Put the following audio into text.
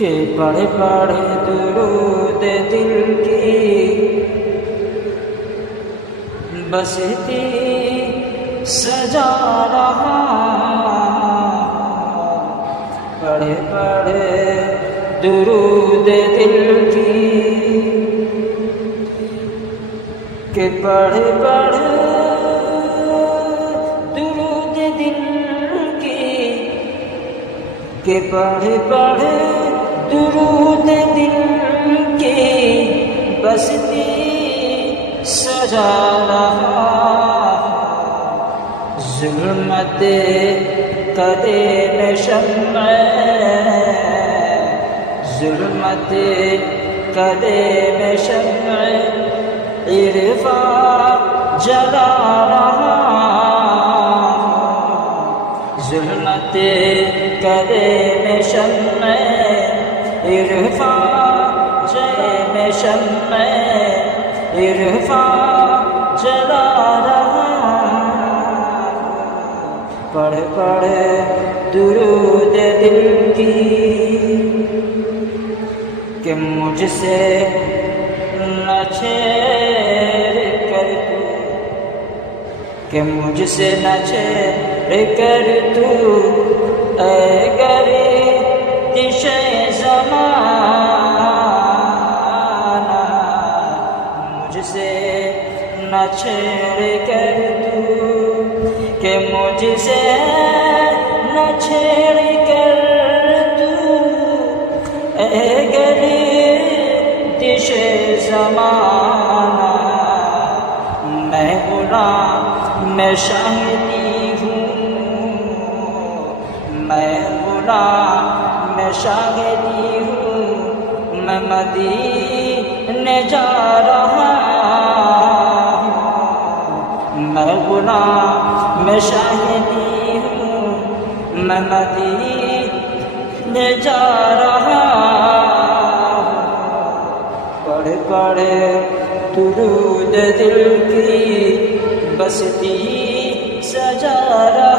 کہ پڑھ پڑھ درود دل کی بستی سجا رہا، پڑھ پڑھ درود دل کی کہ پڑھ پڑھ درود دل کی کہ پڑھ پڑھ درود دل کی بستی سجا رہا، ظلمت کدے میں شمع، ظلمت کدے میں شمع عرفان جلا رہا، ظلمت کدے میں شمع عرفان میں شمع عرفان جلا رہا، پڑھ پڑھ درود دل کی کہ مجھ سے نہ چھیڑ کر تو، کہ مجھ سے نہ چھیڑ کر تو اے گردش زمانہ، مجھ سے نہ چھیڑ کر تو، کہ مجھ سے نہ چھیڑ کر تو اے گردش زمانہ، میں غلام میں شاہدی ہوں، میں غلام میں شاہدی ہوں، میں مدینے جا رہا ہوں، میں غلام میں شاہدی ہوں، میں مدینے جا رہا ہوں، پڑھ پڑھ درود دل کی بستی سجا رہا۔